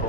2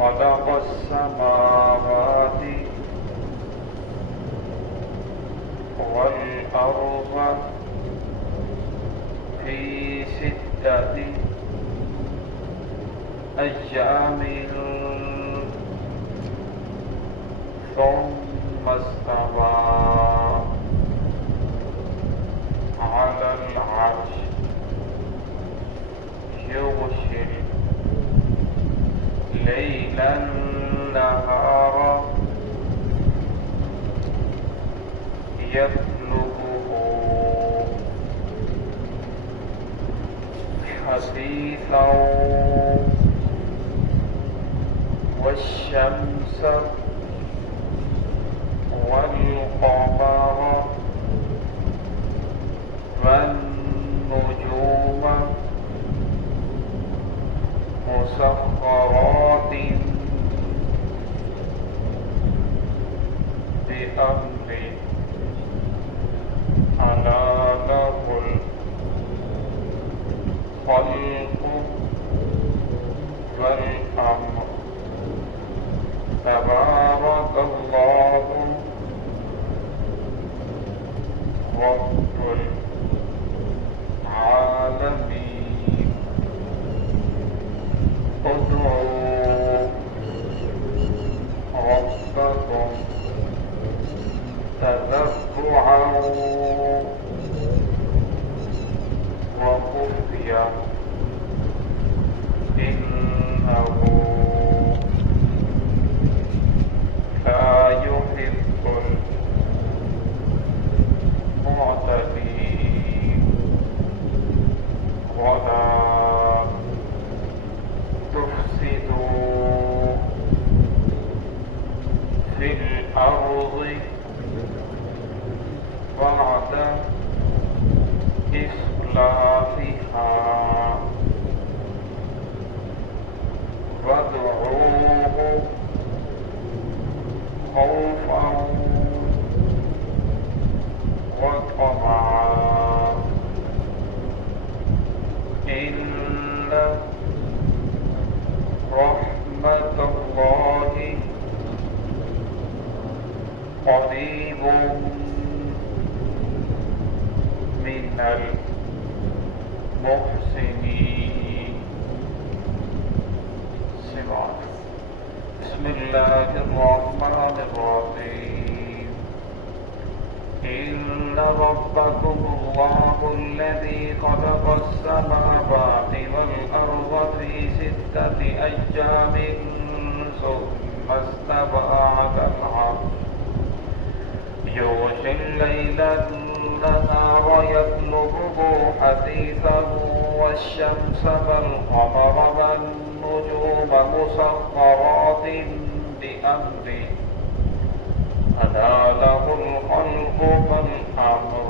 خلق السماوات والأرض في 6 أيام ثم استوى على العرش يغشي الليل النهار يطلبه حثيثا والشمس والقمر والنجوم مسخرات بأمره ألا له الخلق والأمر تبارك الله رب العالمين. ادعوا ربكم تضرعا وخفيا إنه لا يحب المعتدين ولا تفسدوا في الأرض بعد إصلاحها وادعوه خوفا وطمعا إن رحمة الله قريب من المحسنين. سمعت. بسم الله الرحمن الرحيم. إن ربكم الله الذي خلق السماوات والأرض في 6 أيام ثم استوى على العرش يغشي الليل النهار يطلبه حثيثا والشمس والقمر والنجوم مسخرات بأمره ألا له الخلق والأمر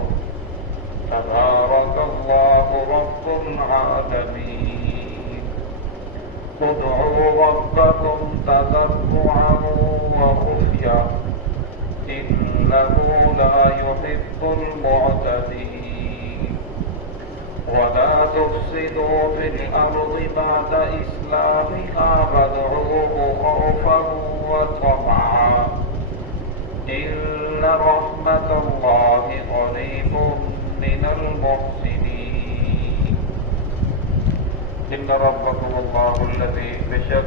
تبارك الله رب العالمين. ادعوا ربكم تضرعا وخفيا إنه لا يحب المعتدين ولا تفسدوا في الأرض بعد إصلاحها وادعوه خوفا وطمعا إن رحمة الله قريب من المحسنين. إن ربكم الله الذي بشك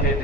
6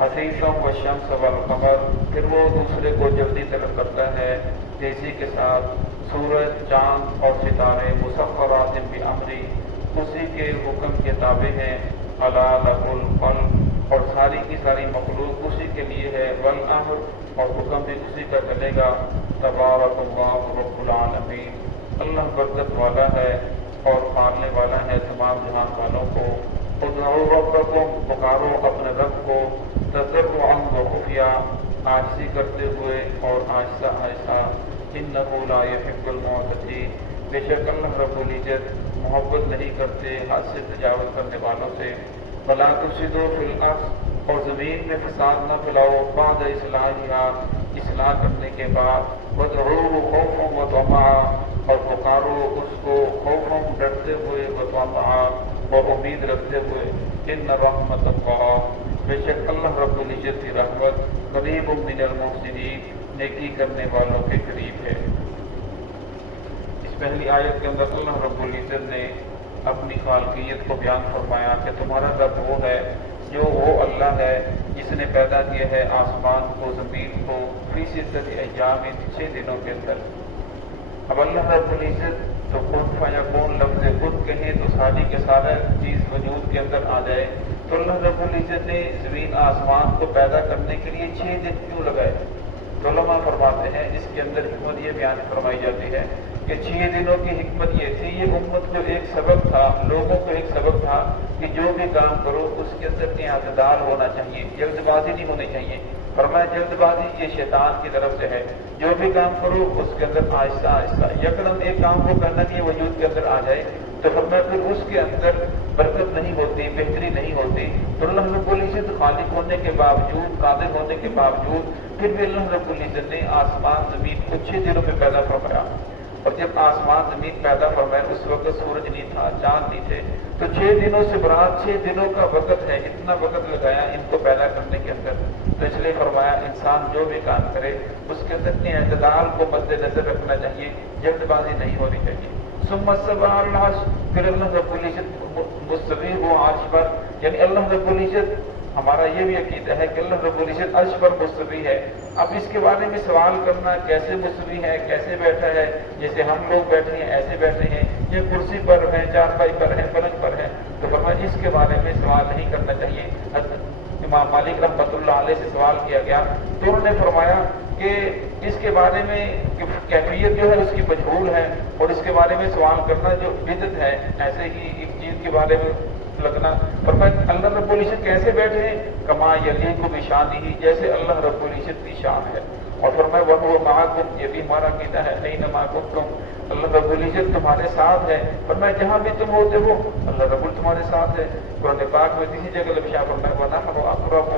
حسیسوں و شمس والقمر، پھر وہ دوسرے کو جلدی طلب کرتا ہے تیزی کے ساتھ، سورج، چاند اور ستارے مسخرات بامری، اسی کے حکم کے تابع ہیں، الا لہ الخلق، اور ساری کی ساری مخلوق اسی کے لیے ہے، والامر، اور حکم بھی اسی کا چلے گا، تبارک اللہ رب العالمین، اللہ برکت والا ہے اور پالنے والا ہے تمام جہان والوں کو۔ ادعوا ربکم، پکارو اپنے رب کو، تضرعا و خفیہ، عاجزی کرتے ہوئے اور آہستہ آہستہ، انہ لا یحب المعتدین، بے شک اللہ رب العزت محبت نہیں کرتے حد سے تجاوز کرنے والوں سے۔ ولا تفسدوا فی الارض، اور زمین میں فساد نہ پھیلاؤ، بعد اصلاحہا، اصلاح کرنے کے بعد، وادعوہ خوفا وطمعا، اور پکارو اس کو خوفا، ڈرتے ہوئے، وطمعا، اور امید رکھتے ہوئے، ان رحمت اللہ، بے شک اللہ رب العزت کی رحمت، قریب من المحسنین، نیکی کرنے والوں کے قریب ہے۔ اس پہلی آیت کے اندر اللہ رب العزت نے اپنی خالقیت کو بیان فرمایا کہ تمہارا رب وہ ہے جو وہ اللہ ہے جس نے پیدا کیا ہے آسمان کو، زمین کو، فی ستۃ ایام، 6 دنوں کے اندر۔ اب اللہ رب العزت تو کن فیکون لفظ خود کہیں تو ساری کے سارا چیز وجود کے اندر آ جائے، تو اللہ رب العزت نے زمین آسمان کو پیدا کرنے کے لیے 6 دن کیوں لگائے؟ تو علماء فرماتے ہیں اس کے اندر حکمت یہ بیان فرمائی جاتی ہے کہ 6 دنوں کی حکمت یہ تھی، یہ امت کو ایک سبق تھا، لوگوں کو ایک سبق تھا کہ جو بھی کام کرو اس کے اندر اعتدال ہونا چاہیے، جلد بازی نہیں ہونی چاہیے۔ فرمایا جلد بازی یہ شیطان کی طرف سے ہے، جو بھی کام کرو اس کے اندر آہستہ آہستہ، یکدم ایک کام کو کرنا کہ وجود کے اندر آ جائے تو فرمایا پھر اس کے اندر برکت نہیں ہوتی، بہتری نہیں ہوتی۔ تو اللہ رب العزت خالق ہونے کے باوجود، قادر ہونے کے باوجود، پھر بھی اللہ رب العزت نے آسمان زمین کو 6 دنوں میں پیدا فرمایا۔ اور جب آسمان زمین پیدا فرمایا اس وقت سورج نہیں تھا، چاند نہیں تھے، تو 6 دنوں سے برات 6 دنوں کا وقت ہے، اتنا وقت لگایا ان کو پیدا کرنے کے اندر۔ تو اس لیے فرمایا انسان جو بھی کام کرے اس کے اندر اعتدال کو مد نظر رکھنا چاہیے، جلد بازی نہیں ہونی چاہیے۔ ثم استوى على العرش، پھر اللہ رب العزت مستوی ہو عرش پر، یعنی اللہ رب العزت، ہمارا یہ بھی عقیدہ ہے کہ اللہ رب العزت عرش پر مستوی ہے۔ اب اس کے بارے میں سوال کرنا کیسے مستوی ہے، کیسے بیٹھا ہے، جیسے ہم لوگ بیٹھے ہیں ایسے بیٹھے ہیں، یا کرسی پر ہیں، چارپائی پر ہیں، پلنگ پر ہیں، تو فرمایا اس کے بارے میں سوال نہیں کرنا چاہیے۔ امام مالک رحمۃ اللہ علیہ سے سوال کیا گیا تو انہوں نے فرمایا کہ اس کے بارے میں کیفیت جو ہے اس کی مجہول ہے، اور اس کے بارے میں سوال کرنا جو بدعت ہے، ایسے ہی ایک چیز کے بارے میں لگنا۔ فرمایا اللہ رب العزت کیسے بیٹھے ہیں؟ کما یلیق بشانہ، جیسے اللہ رب العزت کی شان ہے۔ اور فرمایا وَهُوَ مَعَكُمْ، یہ بھی ہمارا عقیدہ ہے، أَيْنَمَا كُنتُمْ، اللہ رب العزت تمہارے ساتھ ہے۔ فرمایا جہاں بھی تم ہوتے ہو اللہ رب العزت تمہارے ساتھ ہے۔ قرآن پاک میں کسی جگہ لبشا فرمایا وَنَحْنُ أَقْرَبُ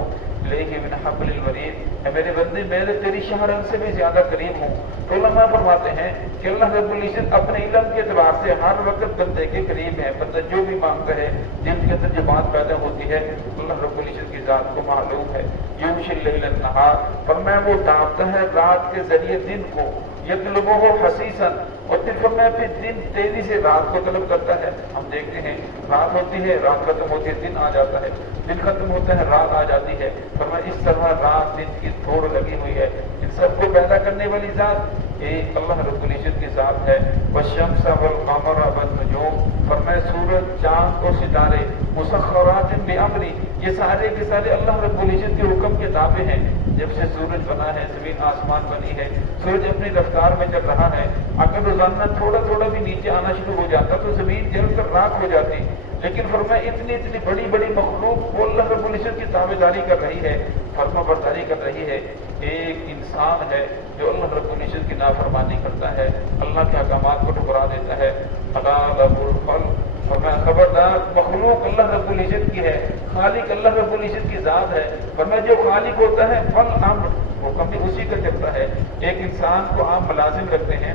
إِلَيْهِ مِنْ حَبْلِ الْوَرِيدِ، اے میرے بندے میں تیری شاہ سے بھی زیادہ قریب ہوں۔ تو علماء فرماتے ہیں کہ اللہ رب العزت اپنے علم کے اعتبار سے ہر وقت بندے کے قریب ہے، بندہ جو بھی مانگتا ہے، جن کے اندر جو بات پیدا ہوتی ہے اللہ رب العزت کی ذات کو معلوم ہے۔ یغشی اللیل النہار، فرمایا وہ ڈانپتا ہے رات کے ذریعے دن کو، یطلبہ حثیثا، اور پھر فرمایا پھر دن تیزی سے رات کو طلب کرتا ہے۔ ہم دیکھتے ہیں رات ہوتی ہے، رات ختم ہوتی ہے، دن آ جاتا ہے، دن ختم ہوتا ہے، رات آ جاتی ہے۔ فرمایا اس طرح رات دن کی دوڑ لگی ہوئی ہے۔ ان سب کو پیدا کرنے والی ذات ایک اللہ رب العزت کی ذات ہے۔ والشمس والقمر والنجوم، فرمایا سورج، چاند اور ستارے مسخرات بامری، یہ سارے کے سارے اللہ رب العزت کے حکم کے تابع ہیں۔ جب سے سورج بنا ہے، زمین آسمان بنی ہے، سورج اپنی رفتار میں چل رہا ہے۔ اگر روزانہ تھوڑا تھوڑا بھی نیچے آنا شروع ہو جاتا تو زمین جل کر راکھ ہو جاتی، لیکن فرمایا اتنی بڑی بڑی مخلوق وہ اللہ رب العزت کی تابع داری کر رہی ہے، فرما برداری کر رہی ہے۔ ایک انسان ہے جو اللہ رب العزت کی نافرمانی کرتا ہے، اللہ کے احکامات کو ٹھکرا دیتا ہے۔ الا لہ الخلق، فرمایا خبردار مخلوق اللہ رب العزت کی ہے، خالق اللہ رب العزت کی ذات ہے۔ فرمایا جو خالق ہوتا ہے فالامر، حکم بھی اسی کا چلتا ہے۔ ایک انسان کو عام ملازم رکھتے ہیں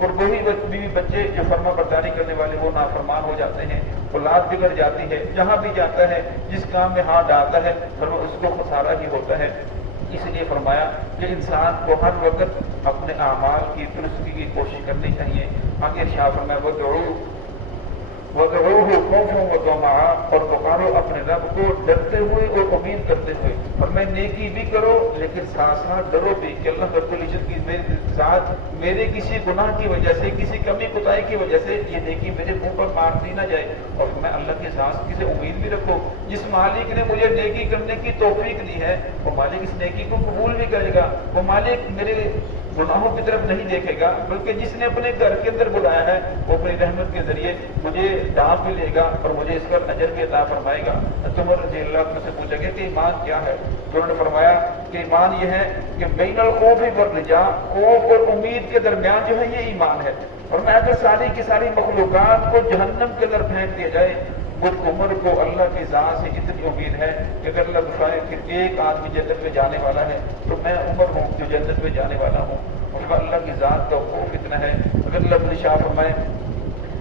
اور وہی بیوی بچے جو فرما برداری کرنے والے وہ نافرمان ہو جاتے ہیں، اولاد بگڑ جاتی ہے، جہاں بھی جاتا ہے جس کام میں ہاتھ ڈالتا ہے فرما اس کو خسارہ ہی ہوتا ہے۔ اس لیے فرمایا کہ انسان کو ہر وقت اپنے اعمال کی درستگی کی کوشش کرنی چاہیے۔ آگے ارشاد فرمایا وَدْعُوهُ خَوْفًا وَطَمَعًا، اور پکارو اپنے رب کو ڈرتے ہوئے اور امید کرتے ہوئے، اور میں نیکی بھی کرو لیکن ساتھ ساتھ ڈرو بھی کہ اللہ رب العزت کی میرے ساتھ میرے کسی گناہ کی وجہ سے، کسی کمی کوتاہی کی وجہ سے یہ نیکی میرے منہ پر مار دی نہ جائے، اور میں اللہ کے ساتھ کسی امید بھی رکھو جس مالک نے مجھے نیکی کرنے کی توفیق دی ہے وہ مالک اس نیکی کو قبول بھی کرے گا، وہ مالک میرے گناہوں کی طرف نہیں دیکھے گا، بلکہ جس نے اپنے گھر کے اندر بلایا ہے وہ اپنی رحمت کے ذریعے مجھے دعوت بھی لے گا اور مجھے اس کا اجر بھی عطا فرمائے گا۔ عمر رضی اللہ عنہ سے پوچھا گیا کہ ایمان کیا ہے؟ تو انہوں نے فرمایا کہ ایمان یہ ہے کہ بین الخوف والرجاء، خوف اور امید کے درمیان جو ہے یہ ایمان ہے۔ اور میں اگر ساری کی ساری مخلوقات کو جہنم کے اندر پھینک دیا جائے، مجھ عمر کو اللہ کی ذات سے اتنی امید ہے کہ اگر اللہ بخائے کہ ایک آدمی جنت میں جانے والا ہے تو میں عمر ہوں جو جنت میں جانے والا ہوں۔ اور اللہ کی ذات کا خوف اتنا ہے، اگر اللہ نے شاہ فرمائے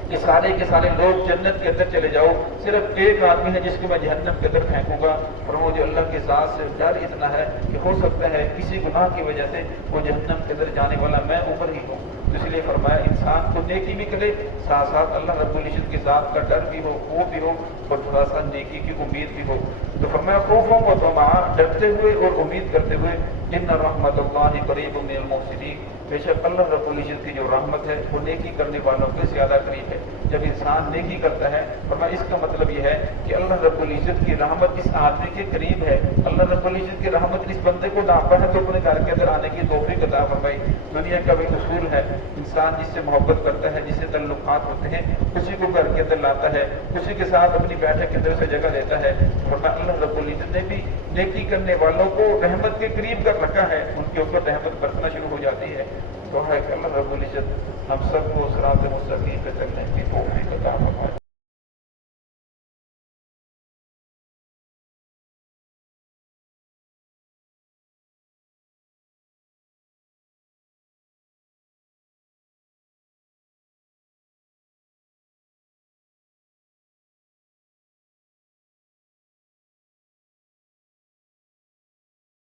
کہ سارے کے سارے لوگ جنت کے اندر چلے جاؤ، صرف ایک آدمی ہے جس کو میں جہنم کے اندر پھینکوں گا، اور مجھے اللہ کی ذات سے ڈر اتنا ہے کہ ہو سکتا ہے کسی گناہ کی وجہ سے وہ جہنم کے اندر جانے والا میں عمر ہی ہوں۔ اس لیے فرمایا انسان کو نیکی بھی کرے، ساتھ ساتھ اللہ رب العزت کی ذات کا ڈر بھی ہو، وہ بھی ہو، اور تھوڑا سا نیکی کی امید بھی ہو۔ تو فرمایا خوفوں و طمعا، ڈرتے ہوئے اور امید کرتے ہوئے، ان رحمت اللہ قریب من المحسنین، بے شک اللہ رب العزت کی جو رحمت ہے وہ نیکی کرنے والوں کے زیادہ قریب ہے۔ جب انسان نیکی کرتا ہے فرمایا اس کا مطلب یہ ہے کہ اللہ رب العزت کی رحمت اس آدمی کے قریب ہے، اللہ رب العزت کی رحمت اس بندے کو ڈانپا ہے تو اپنے گھر کے اندر آنے کی توفیق عطا فرمائی۔ دنیا کا بھی اصول ہے، انسان جس سے محبت کرتا ہے، جس سے تعلقات ہوتے ہیں، اسی کو گھر کے اندر لاتا ہے، اسی کے ساتھ اپنی بیٹھک کے اندر سے جگہ دیتا ہے۔ ورنہ اللہ رب العزت نے بھی نیکی کرنے والوں کو رحمت کے قریب کر رکھا ہے، ان کے اوپر رحمت برسنا شروع ہو جاتی ہے۔ تو ہے کہ اللہ رب العزت ہم سب کو صراط مستقیم پہ چلنے کی توفیق عطا فرمائے۔